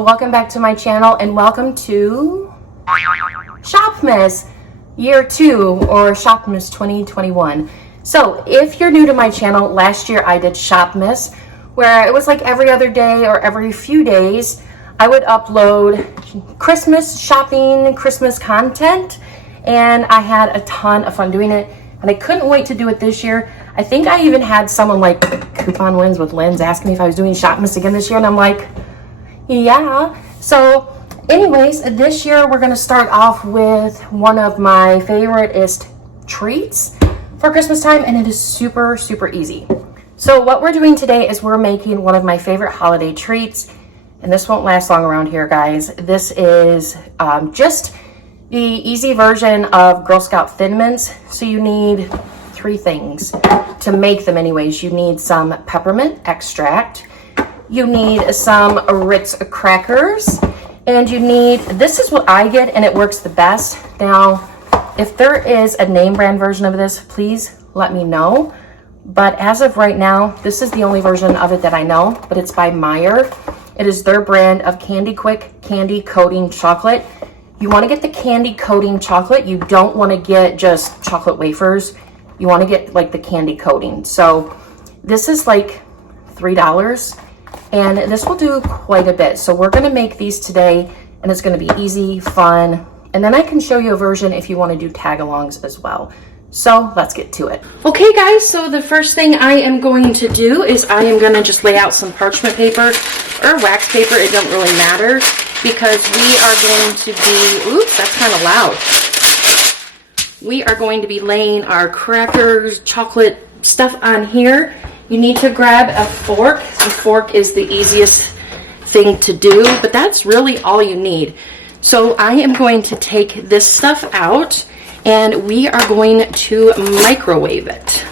welcome back to my channel and welcome to Shopmas Year 2 or Shopmas 2021. So if you're new to my channel, last year I did Shopmas where it was like every other day or every few days I would upload Christmas shopping, Christmas content, and I had a ton of fun doing it and I couldn't wait to do it this year. I think I even had someone like Coupon Wins with Lynn's asking me if I was doing Shopmas again this year, and I'm like, yeah. So anyways, this year we're going to start off with one of my favoriteest treats for Christmas time, and it is super easy. So what we're doing today is we're making one of my favorite holiday treats, and this won't last long around here, guys. This is just the easy version of Girl Scout Thin Mints. So you need 3 things to make them anyways. You need some peppermint extract, you need some Ritz crackers, and you need, this is what I get and it works the best. Now, if there is a name brand version of this, please let me know. But as of right now, this is the only version of it that I know, but it's by Meyer. It is their brand of Candy Quick Candy Coating Chocolate. You want to get the candy coating chocolate. You don't want to get just chocolate wafers. You want to get like the candy coating. So this is like $3 and this will do quite a bit. So we're going to make these today and it's going to be easy, fun. And then I can show you a version if you want to do tag-alongs as well. So let's get to it. Okay guys, so the first thing I am going to do is I am going to just lay out some parchment paper or wax paper. It don't really matter because we are going to be, oops, that's kind of loud. We are going to be laying our crackers, chocolate stuff on here. You need to grab a fork. A fork is the easiest thing to do, but that's really all you need. So I am going to take this stuff out and we are going to microwave it.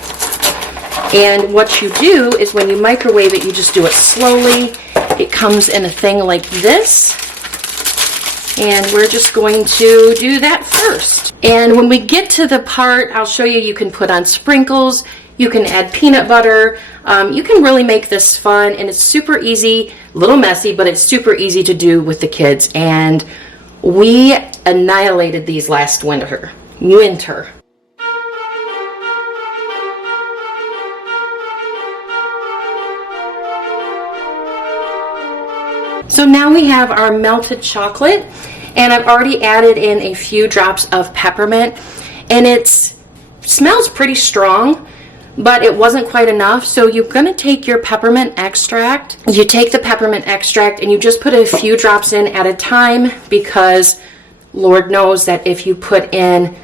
And what you do is when you microwave it, you just do it slowly. It comes in a thing like this. And we're just going to do that first. And when we get to the part, I'll show you, you can put on sprinkles, you can add peanut butter, you can really make this fun, and it's super easy, a little messy, but it's super easy to do with the kids. And we annihilated these last winter. So now we have our melted chocolate, and I've already added in a few drops of peppermint, and it smells pretty strong, but it wasn't quite enough. So you're going to take your peppermint extract. You take the peppermint extract and you just put a few drops in at a time, because Lord knows that if you put in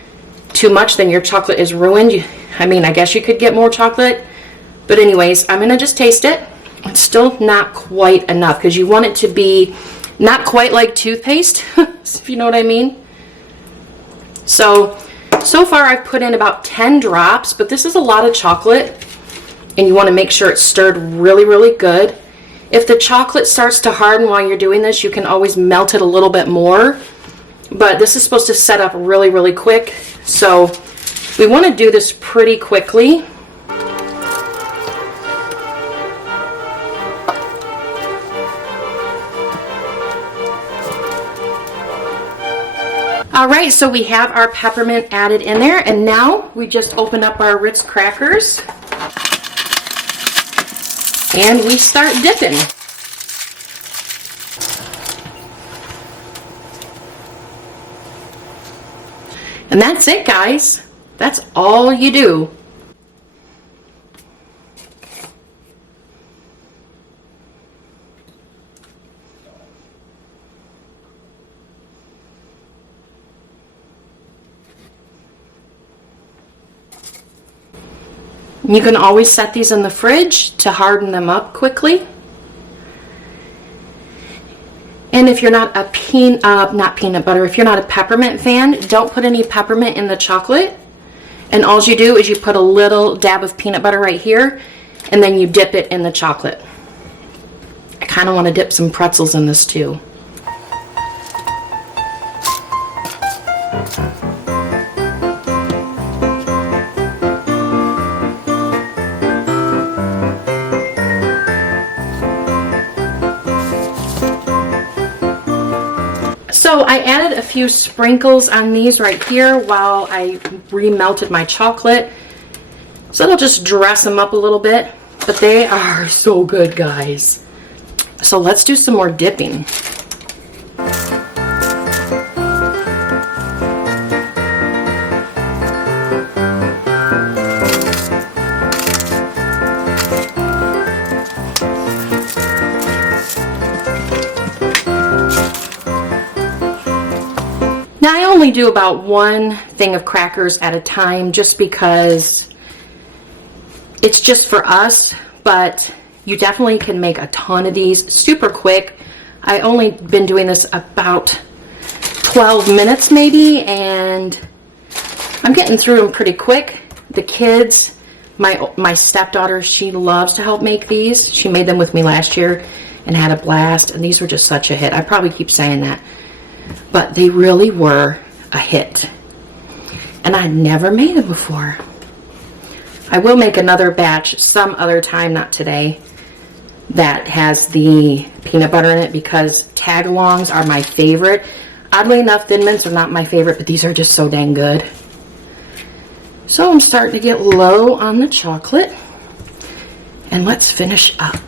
too much, then your chocolate is ruined. I mean, I guess you could get more chocolate, but anyways, I'm going to just taste it. It's still not quite enough because you want it to be not quite like toothpaste, if you know what I mean. So far I've put in about 10 drops, but this is a lot of chocolate and you want to make sure it's stirred really good. If the chocolate starts to harden while you're doing this, you can always melt it a little bit more, but this is supposed to set up really quick. So we want to do this pretty quickly. Alright, so we have our peppermint added in there, and now we just open up our Ritz crackers and we start dipping. And that's it, guys. That's all you do. You can always set these in the fridge to harden them up quickly. And if you're not a if you're not a peppermint fan, don't put any peppermint in the chocolate. And all you do is you put a little dab of peanut butter right here, and then you dip it in the chocolate. I kind of want to dip some pretzels in this too. So I added a few sprinkles on these right here while I remelted my chocolate. So it'll just dress them up a little bit. But they are so good, guys. So let's do some more dipping. Now I only do about one thing of crackers at a time just because it's just for us, but you definitely can make a ton of these super quick. I only been doing this about 12 minutes maybe, and I'm getting through them pretty quick. The kids, my stepdaughter, she loves to help make these. She made them with me last year and had a blast, and these were just such a hit. I probably keep saying that, but they really were a hit. And I'd never made them before. I will make another batch some other time, not today, that has the peanut butter in it because tag-alongs are my favorite. Oddly enough, Thin Mints are not my favorite, but these are just so dang good. So I'm starting to get low on the chocolate. And let's finish up.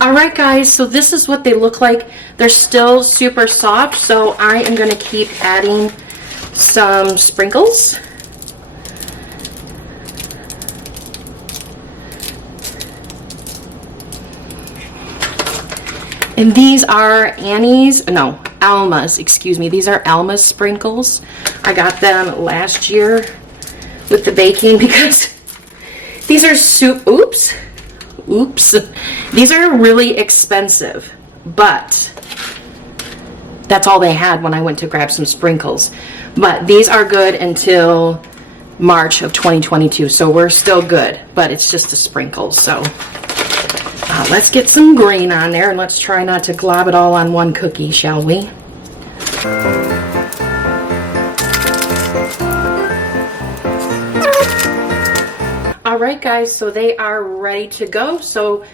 Alright guys, so this is what they look like. They're still super soft, so I am going to keep adding some sprinkles. And these are Alma's, excuse me. These are Alma's sprinkles. I got them last year with the baking because these are oops. These are really expensive, but that's all they had when I went to grab some sprinkles. But these are good until March of 2022, so we're still good, but it's just a sprinkle. So let's get some green on there and let's try not to glob it all on one cookie, shall we? Alright guys, so they are ready to go. So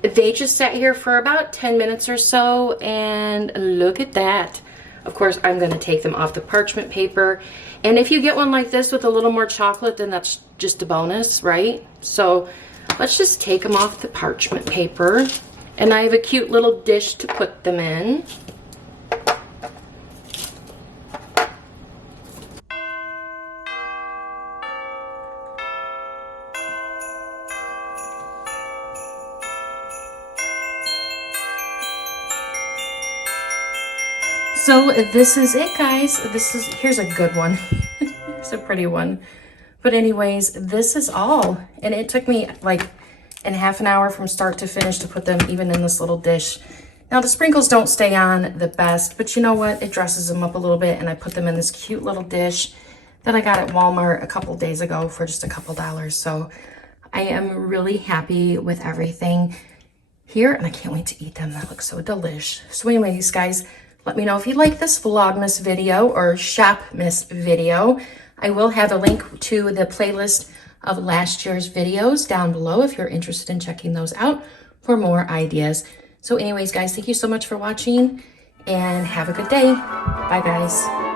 they just sat here for about 10 minutes or so, and look at that. Of course, I'm going to take them off the parchment paper. And if you get one like this with a little more chocolate, then that's just a bonus, right? So let's just take them off the parchment paper. And I have a cute little dish to put them in. So this is it, guys. Here's a good one. It's a pretty one. But anyways, this is all. And it took me like in half an hour from start to finish to put them even in this little dish. Now the sprinkles don't stay on the best, but you know what? It dresses them up a little bit, and I put them in this cute little dish that I got at Walmart a couple days ago for just a couple dollars. So I am really happy with everything here, and I can't wait to eat them. That looks so delish. So anyways, guys, let me know if you like this Vlogmas video or Shopmas video. I will have a link to the playlist of last year's videos down below if you're interested in checking those out for more ideas. So anyways, guys, thank you so much for watching and have a good day. Bye, guys.